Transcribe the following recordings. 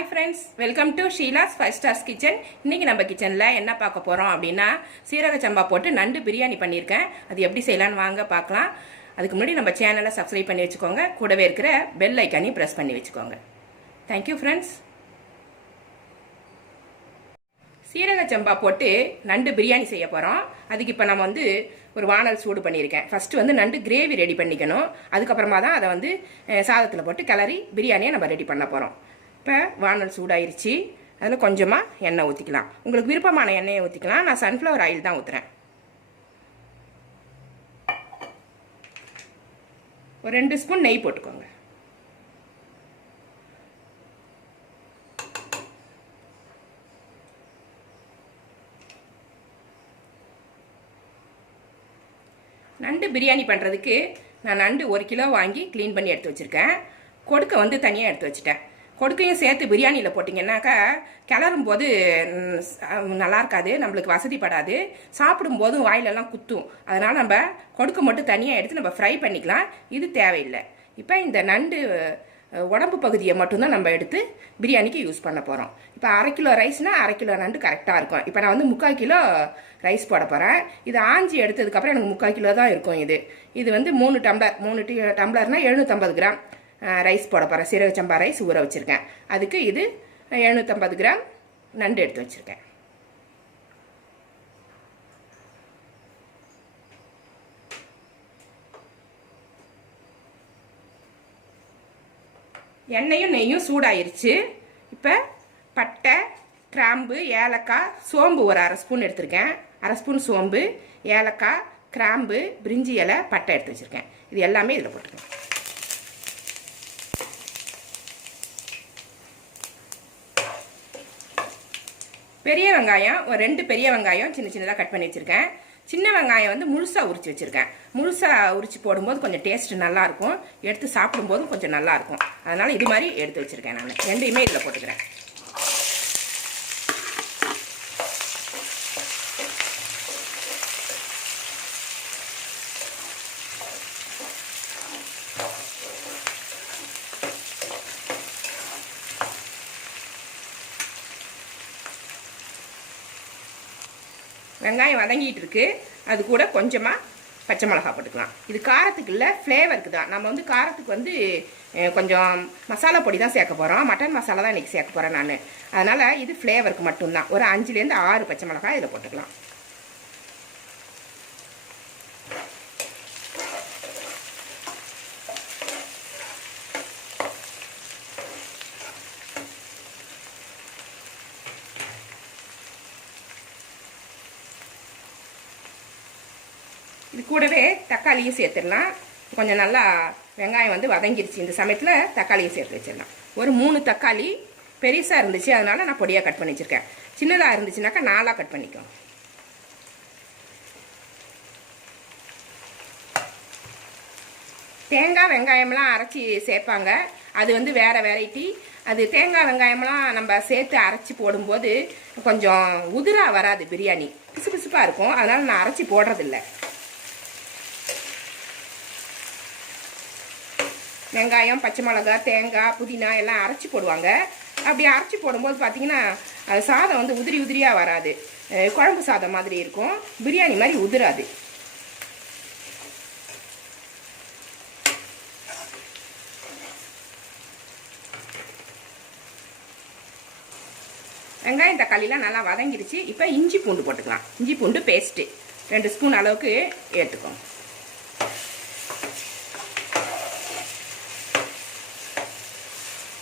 Hi friends welcome to Sheela's five stars kitchen இன்னைக்கு நம்ம கிச்சனில் என்ன பார்க்க போகிறோம் அப்படின்னா சீரக சம்பா போட்டு நண்டு பிரியாணி பண்ணியிருக்கேன். அது எப்படி செய்யலான்னு வாங்க பார்க்கலாம். அதுக்கு முன்னாடி நம்ம சேனலை சப்ஸ்கிரைப் பண்ணி வச்சுக்கோங்க. கூடவே இருக்கிற பெல் ஐக்கானையும் ப்ரெஸ் பண்ணி வச்சுக்கோங்க. தேங்க்யூ ஃப்ரெண்ட்ஸ் சீரக சம்பா போட்டு நண்டு பிரியாணி செய்ய போகிறோம் அதுக்கு இப்போ நம்ம வந்து ஒரு வானல் சூடு பண்ணியிருக்கேன். ஃபர்ஸ்ட் வந்து நண்டு கிரேவி ரெடி பண்ணிக்கணும். அதுக்கப்புறமா தான் அதை வந்து சாதத்தில் போட்டு கிளறி பிரியாணியை நம்ம ரெடி பண்ண போகிறோம் இப்போ வானல் சூடாயிருச்சு. அதில் கொஞ்சமாக எண்ணெய் ஊற்றிக்கலாம் உங்களுக்கு விருப்பமான எண்ணெயை ஊற்றிக்கலாம் நான் சன்ஃப்ளவர் ஆயில் தான் ஊற்றுறேன் ஒரு ரெண்டு ஸ்பூன் நெய் போட்டுக்கோங்க. நண்டு பிரியாணி பண்ணுறதுக்கு நான் நண்டு ஒரு கிலோ வாங்கி க்ளீன் பண்ணி எடுத்து வச்சுருக்கேன். கொடுக்க வந்து தனியாக எடுத்து வச்சுட்டேன். கொடுக்கையும் சேர்த்து பிரியாணியில் போட்டிங்கன்னாக்கா கிளறும் போது நல்லா இருக்காது நம்மளுக்கு வசதிப்படாது. சாப்பிடும்போதும் வாயிலெல்லாம் குத்தும். அதனால் நம்ம கொடுக்க மட்டும் தனியாக எடுத்து நம்ம ஃப்ரை பண்ணிக்கலாம். இது தேவையில்லை. இப்போ இந்த நண்டு உடம்பு பகுதியை மட்டும்தான் நம்ம எடுத்து பிரியாணிக்கு யூஸ் பண்ண போகிறோம் இப்போ அரை கிலோ ரைஸ்னால் அரை கிலோ நண்டு கரெக்டாக இருக்கும். இப்போ நான் வந்து முக்கால் கிலோ ரைஸ் போட போகிறேன் இது ஆஞ்சி எடுத்ததுக்கப்புறம் எனக்கு முக்கால் கிலோ தான் இருக்கும் இது. இது வந்து மூணு டம்ளர் மூணு டி டம்ளர்னால் எழுநூற்றம்பது கிராம். ரைஸ் போட போகிறேன் சீரக சம்பா ரைஸ் ஊற வச்சுருக்கேன். அதுக்கு இது எழுநூற்றம்பது கிராம் நண்டு எடுத்து வச்சுருக்கேன். எண்ணெயும் நெய்யும் சூடாயிருச்சு. இப்போ பட்டை கிராம்பு ஏலக்காய் சோம்பு ஒரு அரை ஸ்பூன் எடுத்திருக்கேன். அரை ஸ்பூன் சோம்பு ஏலக்காய் கிராம்பு பிரிஞ்சி இலை பட்டை எடுத்து வச்சுருக்கேன். இது எல்லாமே இதில் போட்டுருக்கேன் பெரிய வெங்காயம் ஒரு ரெண்டு பெரிய வெங்காயம் சின்ன சின்னதாக கட் பண்ணி வச்சுருக்கேன். சின்ன வெங்காயம் வந்து முழுசாக உரிச்சு வச்சுருக்கேன். முழுசாக உரிச்சு போடும்போது கொஞ்சம் டேஸ்ட் நல்லாயிருக்கும் எடுத்து சாப்பிடும்போதும் கொஞ்சம் நல்லாயிருக்கும் அதனால் இது மாதிரி எடுத்து வச்சுருக்கேன் நான். ரெண்டையுமே இதில் போட்டுக்கிறேன். வெங்காயம் வதங்கிட்டு இருக்கு அது கூட கொஞ்சமாக பச்சை மிளகா போட்டுக்கலாம். இது காரத்துக்கு இல்லை ஃப்ளேவருக்கு தான். நம்ம வந்து காரத்துக்கு வந்து கொஞ்சம் மசாலா பொடி தான் சேர்க்க போகிறோம் மட்டன் மசாலா தான் இன்றைக்கி சேர்க்க போகிறேன் நான். அதனால் இது ஃப்ளேவருக்கு மட்டும்தான். ஒரு அஞ்சுலேருந்து ஆறு பச்சை மிளகாய் இதில் போட்டுக்கலாம். கூடவே தக்காளியும் சேர்த்துடலாம். கொஞ்சம் நல்லா வெங்காயம் வந்து வதங்கிருச்சு. இந்த சமயத்தில் தக்காளியும் சேர்த்து வச்சிடலாம். ஒரு மூணு தக்காளி பெருசாக இருந்துச்சு. அதனால நான் பொடியாக கட் பண்ணி வச்சிருக்கேன். சின்னதாக இருந்துச்சுனாக்கா நாலாக கட் பண்ணிக்கும் தேங்காய் வெங்காயம்லாம் அரைச்சி சேர்ப்பாங்க. அது வந்து வேறு வெரைட்டி அது தேங்காய் வெங்காயம்லாம் நம்ம சேர்த்து அரைச்சி போடும்போது கொஞ்சம் உதிராக வராது பிரியாணி. பிசு பிசுப்பாக இருக்கும். அதனால் நான் அரைச்சி போடுறதில்ல. வெங்காயம் பச்சை மிளகா தேங்காய் புதினா எல்லாம் அரைச்சி போடுவாங்க. அப்படி அரைச்சி போடும்போது பார்த்தீங்கன்னா அது சாதம் வந்து உதிரி உதிரியாக வராது. குழம்பு சாதம் மாதிரி இருக்கும். பிரியாணி மாதிரி உதிராது. வெங்காயம் தக்காளிலாம் நல்லா வதங்கிடுச்சு இப்போ இஞ்சி பூண்டு போட்டுக்கலாம். இஞ்சி பூண்டு பேஸ்ட்டு ரெண்டு ஸ்பூன் அளவுக்கு ஏற்றுக்கோங்க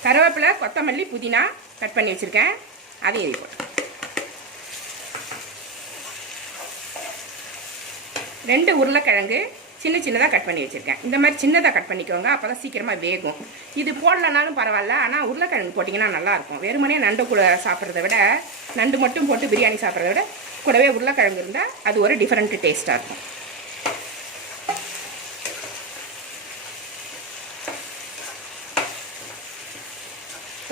கருவேப்பிலை கொத்தமல்லி புதினா கட் பண்ணி வச்சுருக்கேன். அதையும் இது போட்டு ரெண்டு உருளைக்கிழங்கு சின்ன சின்னதாக கட் பண்ணி வச்சுருக்கேன். இந்த மாதிரி சின்னதாக கட் பண்ணிக்கோங்க அப்போ தான் சீக்கிரமாக வேகும். இது போடலனாலும் பரவாயில்ல ஆனால் உருளைக்கிழங்கு போட்டிங்கன்னா நல்லாயிருக்கும் வெறுமனே நண்டு கூட சாப்பிட்றத விட நண்டு மட்டும் போட்டு பிரியாணி சாப்பிட்றத விட கூடவே உருளைக்கிழங்கு இருந்தால் அது ஒரு டிஃப்ரெண்ட் டேஸ்ட்டாக இருக்கும்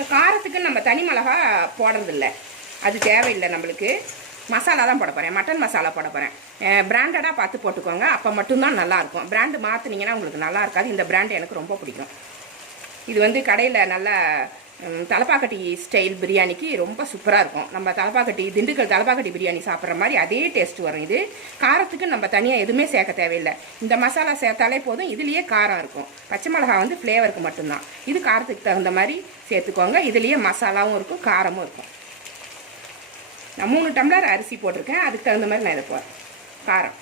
இப்போ காரத்துக்கு நம்ம தனி மிளகா போடுறதில்ல. அது தேவையில்லை நம்மளுக்கு. மசாலா தான் போட போகிறேன் மட்டன் மசாலா போட போகிறேன் பிராண்டடாக பார்த்து போட்டுக்கோங்க. அப்போ மட்டும்தான் நல்லாயிருக்கும். பிராண்டு மாற்றினீங்கன்னா உங்களுக்கு நல்லா இருக்காது. இந்த பிராண்டு எனக்கு ரொம்ப பிடிக்கும். இது வந்து கடையில் நல்லா தலப்பாக்கட்டி ஸ்டைல் பிரியாணிக்கு ரொம்ப சூப்பராக இருக்கும். நம்ம தலப்பாக்கட்டி திண்டுக்கல் தலப்பாக்கட்டி பிரியாணி சாப்பிட்ற மாதிரி அதே டேஸ்ட் வரும். இது காரத்துக்கு நம்ம தனியாக எதுவுமே சேர்க்க தேவையில்லை. இந்த மசாலா சேர்த்தாலே போதும் இதுலேயே காரம் இருக்கும். பச்சை மிளகா வந்து ஃப்ளேவருக்கு மட்டும்தான். இது காரத்துக்கு தகுந்த மாதிரி சேர்த்துக்கோங்க. இதுலேயே மசாலாவும் இருக்கும் காரமும் இருக்கும். நான் மூணு டம்ளர் அரிசி போட்டிருக்கேன். அதுக்கு தகுந்த மாதிரி நான் இதை போகிறேன் காரம்.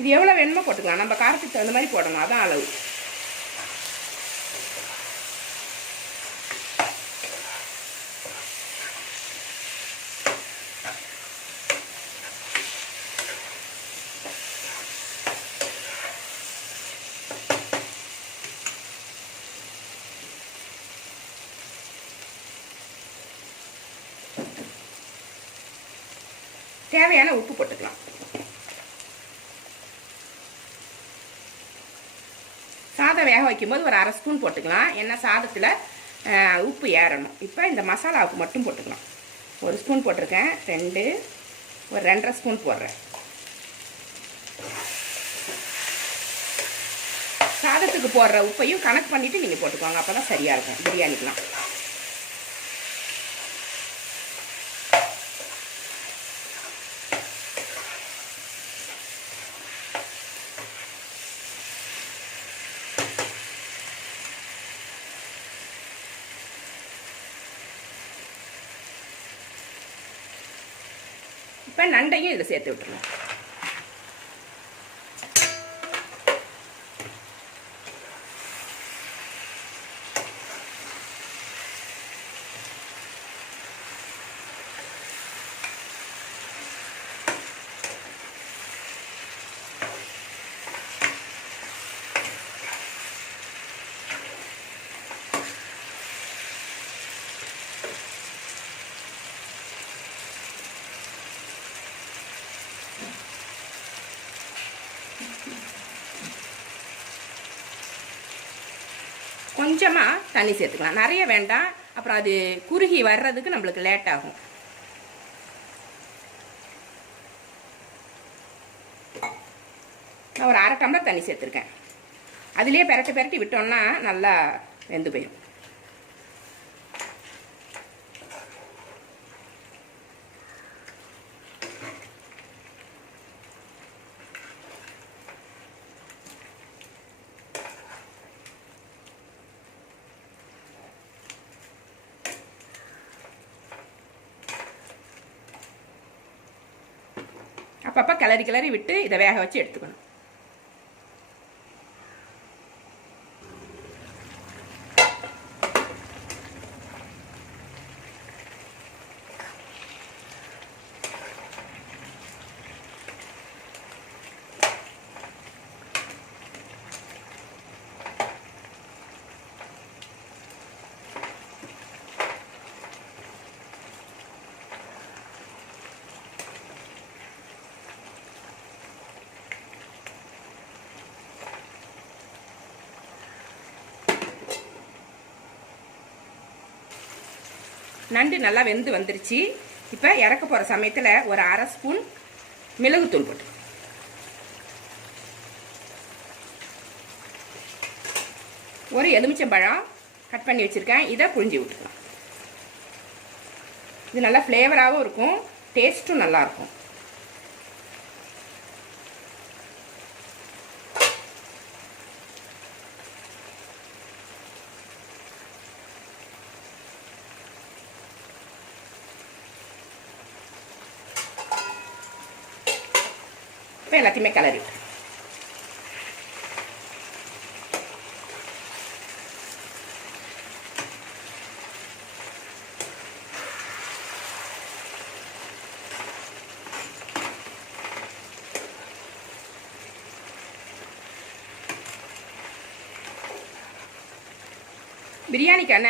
இது எவ்வளோ வேணுமோ போட்டுக்கலாம். நம்ம காரத்துக்கு தகுந்த மாதிரி போடணும். அதான் அளவு. தேவையான உப்பு போட்டுக்கலாம். சாதம் வேக வைக்கும்போது ஒரு அரை ஸ்பூன் போட்டுக்கலாம். ஏன்னா சாதத்தில் உப்பு ஏறணும். இப்போ இந்த மசாலாவுக்கு மட்டும் போட்டுக்கலாம். ஒரு ஸ்பூன் போட்டிருக்கேன். ரெண்டு ஒரு ரெண்டரை ஸ்பூன் போடுறேன். சாதத்துக்கு போடுற உப்பையும் கணக்கு பண்ணிவிட்டு நீங்கள் போட்டுக்கோங்க. அப்போ தான் சரியாக இருக்கும். பிரியாணிக்கெலாம் நண்டையும் இதில் சேர்த்து விட்டுருவோம் கொஞ்சமாக தண்ணி சேர்த்துக்கலாம். நிறைய வேண்டாம். அப்புறம் அது குறுகி வர்றதுக்கு நம்மளுக்கு லேட் ஆகும். நான் ஒரு அரை டம்ளர் தண்ணி சேர்த்துருக்கேன். அதுலேயே பெரட்டி பெரட்டி விட்டோம்னா நல்லா வெந்து போயிடும் அப்பப்போ கிளறி கிளறி விட்டு இதை வேக வச்சு எடுத்துக்கணும். நண்டு நல்லா வெந்து வந்துருச்சு. இப்போ இறக்க போகிற சமயத்தில் ஒரு அரை ஸ்பூன் மிளகுத்தூள் போட்டு. ஒரு எலுமிச்சம்பழம் கட் பண்ணி வச்சுருக்கேன். இதை புழிஞ்சி விட்டுக்கலாம் இது நல்லா ஃப்ளேவராகவும் இருக்கும். டேஸ்ட்டும் நல்லாயிருக்கும் இப்போ எல்லாத்தையுமே கிளறி பிரியாணிக்கான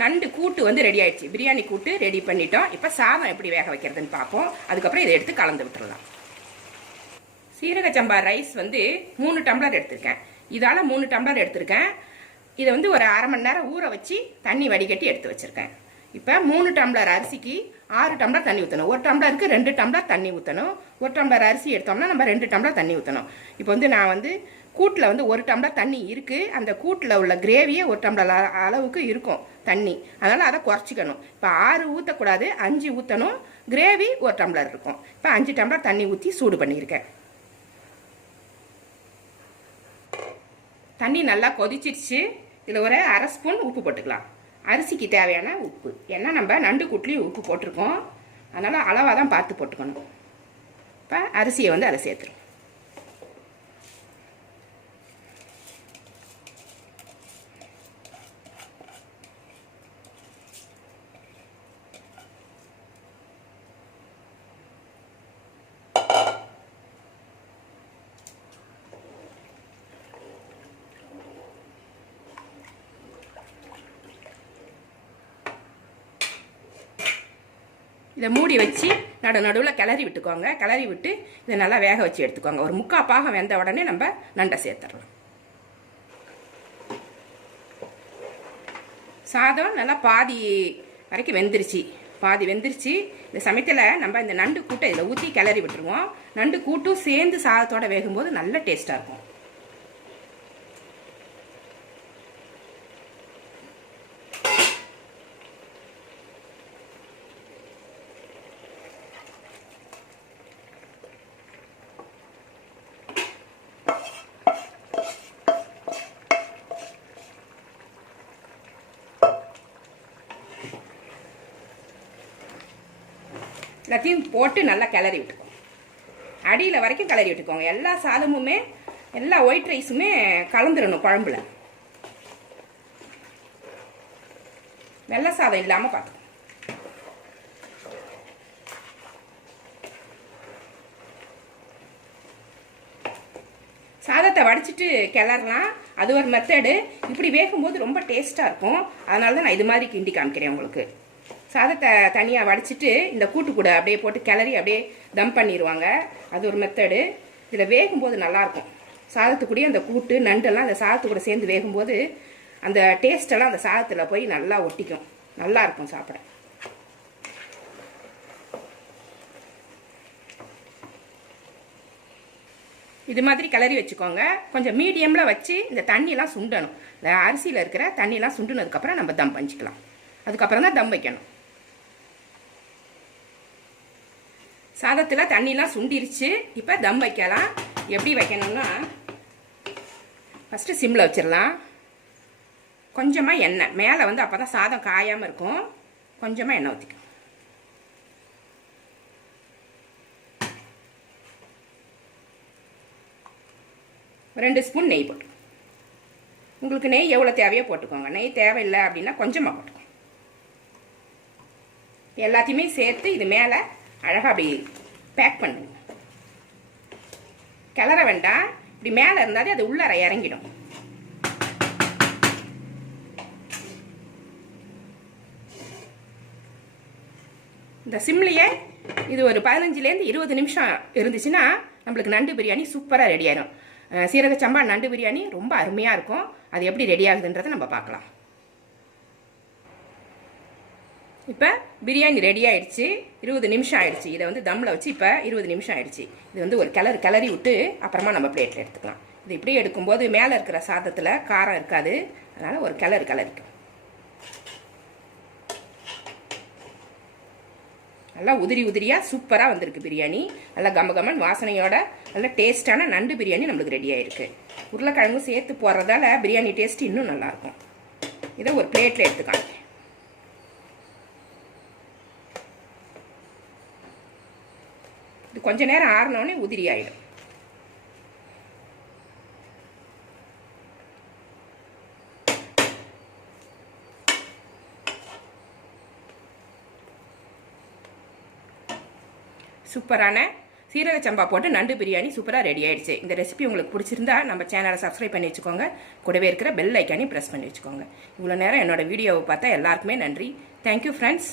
நண்டு கூட்டு வந்து ரெடி ஆயிடுச்சு. பிரியாணி கூட்டு ரெடி பண்ணிட்டோம். இப்போ சாதம் எப்படி வேக வைக்கிறதுன்னு பார்ப்போம். அதுக்கப்புறம் இதை எடுத்து கலந்து விட்டுறலாம். சீரக சம்பா ரைஸ் வந்து மூணு டம்ளர் எடுத்திருக்கேன். இதால் மூணு டம்ளர் எடுத்திருக்கேன். இதை வந்து ஒரு அரை மணி நேரம் ஊற வச்சு தண்ணி வடிகட்டி எடுத்து வச்சுருக்கேன். இப்போ மூணு டம்ளர் அரிசிக்கு ஆறு டம்ளர் தண்ணி ஊற்றணும் ஒரு டம்ளருக்கு ரெண்டு டம்ளர் தண்ணி ஊற்றணும் ஒரு டம்ளர் அரிசி எடுத்தோம்னா நம்ம ரெண்டு டம்ளர் தண்ணி ஊற்றணும் இப்போ வந்து நான் வந்து கூட்டில் வந்து ஒரு டம்ளர் தண்ணி இருக்குது அந்த கூட்டில் உள்ள கிரேவியே ஒரு டம்ளர் அளவுக்கு இருக்கும் தண்ணி. அதனால் அதை குறைச்சிக்கணும். இப்போ ஆறு ஊற்றக்கூடாது அஞ்சு ஊற்றணும் கிரேவி ஒரு டம்ளர் இருக்கும். இப்போ அஞ்சு டம்ளர் தண்ணி ஊற்றி சூடு பண்ணியிருக்கேன். தண்ணி நல்லா கொதிச்சிருச்சு இதில் ஒரு அரை ஸ்பூன் உப்பு போட்டுக்கலாம். அரிசிக்கு தேவையான உப்பு. ஏன்னா நம்ம நண்டு கூட்லேயும் உப்பு போட்டிருக்கோம். அதனால் அளவாக தான் பார்த்து போட்டுக்கணும். இப்போ அரிசியை வந்து அதை சேர்த்துரும் இதை மூடி வச்சு நடு நடுவில் கிளறி விட்டுக்கோங்க. கிளறி விட்டு இதை நல்லா வேக வச்சு எடுத்துக்கோங்க. ஒரு முக்கால் பாகம் வெந்த உடனே நம்ம நண்டை சேர்த்துடலாம். சாதம் நல்லா பாதி வரைக்கும் வெந்துருச்சு. பாதி வெந்துருச்சு. இந்த சமயத்தில் நம்ம இந்த நண்டு கூட்டை இதில் ஊற்றி கிளறி விட்டுருவோம். நண்டு கூட்டும் சேர்ந்து சாதத்தோட வேகும்போது நல்ல டேஸ்ட்டாக இருக்கும். எல்லாத்தையும் போட்டு நல்லா கிளறி விட்டுக்கோங்க. அடியில் வரைக்கும் கிளறி விட்டுக்கோங்க. எல்லா சாதமுமே எல்லா ஒயிட் ரைஸுமே கலந்துடணும் குழம்புல. வெள்ளை சாதம் இல்லாமல் பார்த்துக்கோங்க. சாதத்தை வடிச்சிட்டு கிளறலாம். அது ஒரு மெத்தடு இப்படி வேகும்போது ரொம்ப டேஸ்ட்டாக இருக்கும். அதனால தான் நான் இது மாதிரி கிண்டி காமிக்கிறேன் உங்களுக்கு. சாதத்தை தனியாக வடிச்சிட்டு இந்த கூட்டு கூட அப்படியே போட்டு கிளறி அப்படியே தம் பண்ணிடுவாங்க அது ஒரு மெத்தடு இதில் வேகும்போது நல்லாயிருக்கும் சாதத்துக்கூடயே அந்த கூட்டு நண்டெல்லாம் அந்த சாதத்து கூட சேர்ந்து வேகும்போது அந்த டேஸ்டெல்லாம் அந்த சாதத்தில் போய் நல்லா ஒட்டிக்கும். நல்லா இருக்கும் சாப்பிட. இது மாதிரி கிளறி வச்சுக்கோங்க. கொஞ்சம் மீடியமில் வச்சு இந்த தண்ணியெலாம் சுண்டணும். இந்த அரிசியில் இருக்கிற தண்ணியெலாம் சுண்டுனதுக்கப்புறம் நம்ம தம் பண்ணிக்கலாம். அதுக்கப்புறம் தான் தம் வைக்கணும். சாதத்தில் தண்ணிலாம் சுண்டிருச்சு. இப்போ தம் வைக்கலாம். எப்படி வைக்கணும்னா ஃபஸ்ட்டு சிம்மில் வச்சிடலாம். கொஞ்சமாக எண்ணெய். மேலே வந்து அப்போ தான் சாதம் காயாமல் இருக்கும். கொஞ்சமாக எண்ணெய் ஊற்றிக்கும் ரெண்டு ஸ்பூன் நெய் போட்டு. உங்களுக்கு நெய் எவ்வளோ தேவையோ போட்டுக்கோங்க. நெய் தேவையில்லை அப்படின்னா கொஞ்சமாக போட்டுக்கோங்க. எல்லாத்தையுமே சேர்த்து இது மேலே அழகாக அப்படி பேக் பண்ணுங்க. கிளற வேண்டாம். இப்படி மேலே இருந்தாலே அது உள்ளார இறங்கிடும். இந்த சிம்லியே இது ஒரு பதினஞ்சுலேருந்து இருபது நிமிஷம் இருந்துச்சுன்னா நம்மளுக்கு நண்டு பிரியாணி சூப்பராக ரெடி ஆயிடும் சீரக சம்பா நண்டு பிரியாணி ரொம்ப அருமையாக இருக்கும். அது எப்படி ரெடி ஆகுதுன்றதை நம்ம பார்க்கலாம். இப்போ பிரியாணி ரெடி ஆயிடுச்சு. இருபது நிமிஷம் ஆயிடுச்சு. இதை வந்து தம்மில் வச்சு இப்போ இருபது நிமிஷம் ஆயிடுச்சு. இது வந்து ஒரு கிளறு கிளறி விட்டு அப்புறமா நம்ம பிளேட்டில் எடுத்துக்கலாம். இது இப்படியே எடுக்கும்போது மேலே இருக்கிற சாதத்தில் காரம் இருக்காது. அதனால் ஒரு கிளறு கிளறிக்கும். நல்லா உதிரி உதிரியாக சூப்பராக வந்திருக்கு பிரியாணி. நல்லா கம கமன் வாசனையோட நல்ல டேஸ்டான நண்டு பிரியாணி நம்மளுக்கு ரெடி ஆயிருக்கு. உருளைக்கிழங்கும் சேர்த்து போடுறதால பிரியாணி டேஸ்ட் இன்னும் நல்லாயிருக்கும் இதை ஒரு பிளேட்டில் எடுத்துக்காங்க இது கொஞ்ச நேரம் ஆறினோடனே உதிரி ஆயிடும். சூப்பரான சீரக சம்பா போட்டு நண்டு பிரியாணி சூப்பராக ரெடி ஆயிடுச்சு. இந்த ரெசிபி உங்களுக்கு பிடிச்சிருந்தா நம்ம சேனலை சப்ஸ்கிரைப் பண்ணி வச்சுக்கோங்க. கூடவே இருக்கிற பெல் ஐக்கானையும் ப்ரெஸ் பண்ணி வச்சுக்கோங்க. இவ்வளோ நேரம் என்னோட வீடியோவை பார்த்தா எல்லாருக்குமே நன்றி. Thank you friends